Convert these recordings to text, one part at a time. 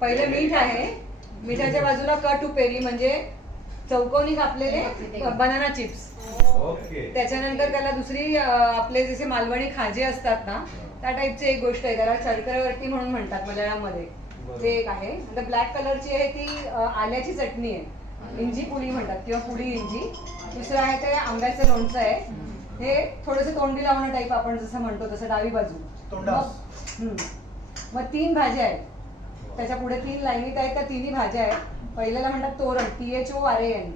पहिले मीठ आहे, मिठाच्या बाजूला कट उपेरी म्हणजे चौकोनी कापलेले बनाना चिप्स. त्याच्यानंतर त्याला दुसरी आपले जसे मालवणी खाजे असतात ना त्या टाईपची एक गोष्ट आहे, त्याला शर्करावरती म्हणून म्हणतात मल्याळममध्ये. ते एक आहे. नंतर ब्लॅक कलरची आहे ती आल्याची चटणी आहे, इंजी पुडी म्हणतात किंवा पुडी इंजी. दुसरं आहे ते आंब्याचं लोणचं आहे. हे थोडंसं तोंडी लावणं टाईप आपण जसं म्हणतो तसं डावी बाजू. मग 3 भाज्या आहेत, त्याच्या पुढे 3 लाईनीत आहेत, त्या 3ही भाज्या आहेत. पहिल्याला म्हणतात तोरण, THORAN.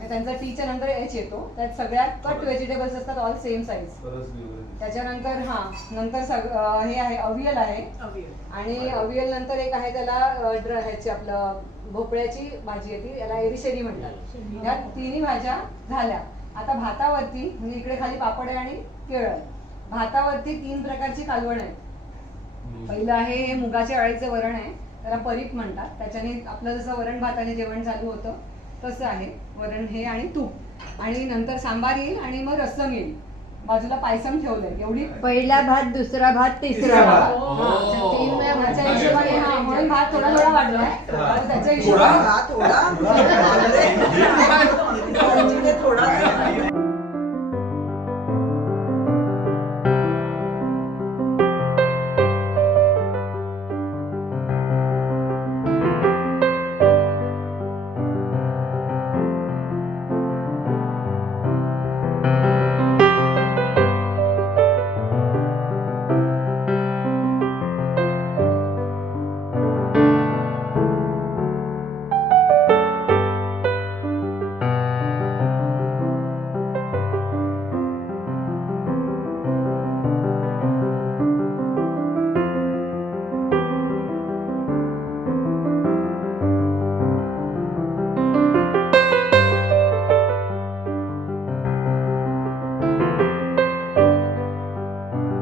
त्यांचा टीच्या नंतर H येतो. त्यात सगळ्यात कट व्हेजिटेबल्स असतात, ऑल सेम साईज. त्याच्यानंतर नंतर हे आहे अवियल आहे. आणि अवियल नंतर एक आहे त्याला ह्याची आपलं भोपळ्याची भाजी येते, याला एरिशेरी म्हणतात. ह्या 3ही भाज्या झाल्या. आता भातावरती म्हणजे इकडे खाली पापड आहे आणि केळ. भातावरती 3 प्रकारची कालवण आहे. पहिलं आहे हे मुगाच्या डाळीचं वरण आहे, त्याला परीप म्हणतात. त्याच्याने आपलं जसं वरण भाताने जेवण चालू होतं तसं आहे वरण हे आणि तूप. आणि नंतर सांबार येईल आणि मग रस्सम येईल. बाजूला पायसम ठेवलंय. एवढी पहिला भात, दुसरा भात, तिसरा भात. 3 भाज्या हिशोबाने. म्हणून भात थोडा थोडा वाढलाय त्याच्या हिशोबाने.